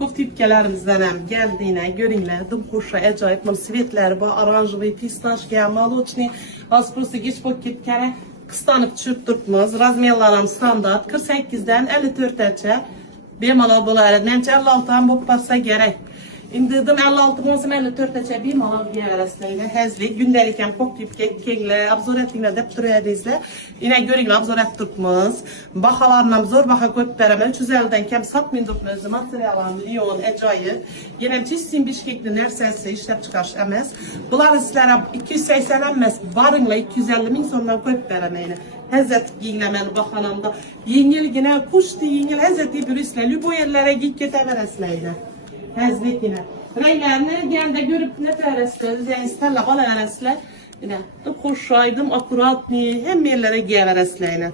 Bu tipkelerimizden hem geldiğine, görünle, dım hoşa, acayip mısvetler, bu aranjlı, pistaşya, maloçni, az burası geç bu tipkere kıstanıp çürttürtmüz, razmiyalarım standart, 48'den 54'e, bemala buları, nemçe 56'dan bu pasa gerek. İndirdim 56 monsum 54'e bir malal bir arasıyla hezli gündeliken pok tip kegle abzor ettiğine de türedizle yine görün abzor ettirtmez bahalarına zor baha koyup veremem 350'den kem satmayın dokmözü materyalan milyon ecayı yine çizsin bir şekilde nerselse işlep çıkarış emez bunlar sizlere 280 emez barınla 250 bin sonuna koyup veremeyin Hezet giylemen bakanamda yengil yine kuştu yengil hezeti bir isle lübo yerlere git geteveresleyle Hazretine. Renklerini genelde görüp ne teresler, yani isterler bana veresler. Yine de hoşaydım, akurat mi, hem yerlere giyeveresleyle.